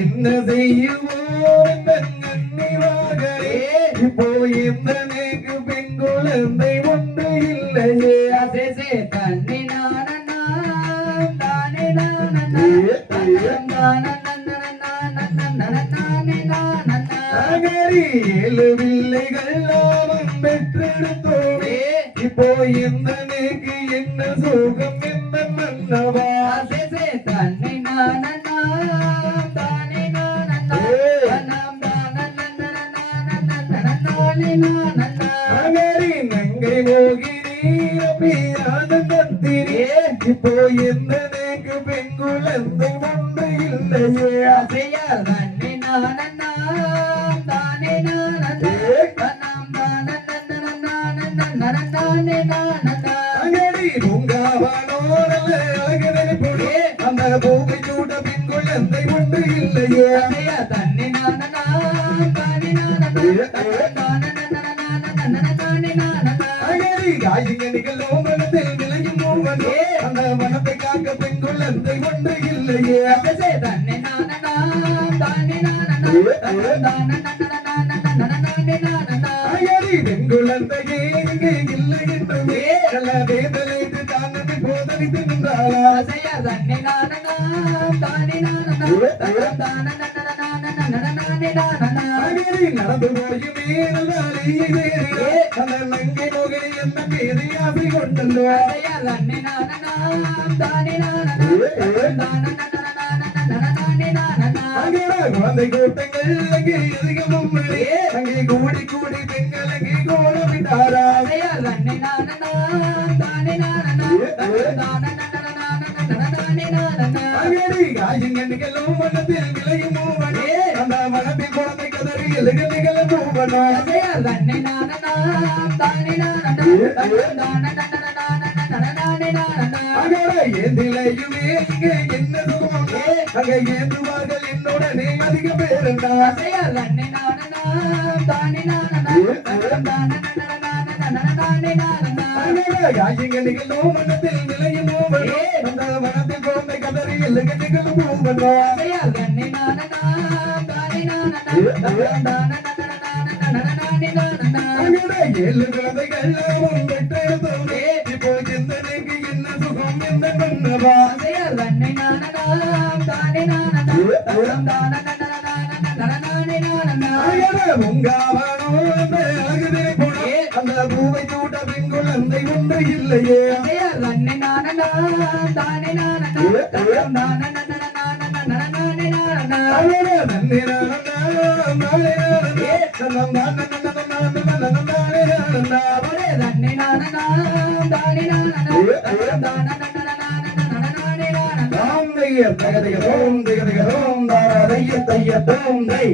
என்ன செய்யுவோம் இப்போ எந்த நேக்கு பெண் குழந்தை ஒன்று இல்லையே அசே தண்ணி தானே ஏழு பிள்ளைகள் நாமும் பெற்றெடுத்தோமே இப்போ எந்த நேக்கு என்ன சோகம் என்ன மன்னவா தன்னை நங்கை மோகினி இப்போ எந்த நேக்கு பெண் குழந்தை ஒன்று இல்லையே அசையார் தன்னை அந்த பூமி சூட பெண் குழந்தை ஒன்று இல்லையே தன்னை காய்கனிகள் மனத்தில் விளையும் மூவனே அந்த மனத்தை காக்க பெண் குழந்தை ஒன்று இல்லையே தன்னை பெண் குழந்தையே இங்கே இல்லை என்றுமே வேதனை தானது போதனைத்து நின்றாளா நடந்து போயுமே அந்த நங்கை மோகினி என்ன பேரை ஆசை கொண்டல்லோ குழந்தை கூட்டங்கள் அங்கே அதிகமும் அங்கே கூடி கூடி பெண்கள் அங்கே கோலமிட்டாரா காய்கனிகளும் மனத்தில் விளையும் மூவனே அந்த மனத்தில் குழந்தை கதறி எழுகலைகளை மூவனும் ஏந்திலையுமே இங்கே என்ன சுகமே அங்கே ஏந்துவார்கள் என்னுடனே அதிக பேருண்டா காய்கனிகளும் மனத்தில் விளையும் மூவனே அந்த மனத்தில் குழந்தை கதறி எழுகலைகளை மூவனும் ஏழு குழந்தைகள் பெற்றெடுத்தோமே இப்போ சிந்தனைக்கு என்ன சுகம் என்ன பண்ணவா உங்காவனோ அழகுதிரை போனே அந்த பூவை சூட்ட பெண் குழந்தை ஒன்று இல்லையே தகதிக தோம் தாரா தைய தைய தோம் தை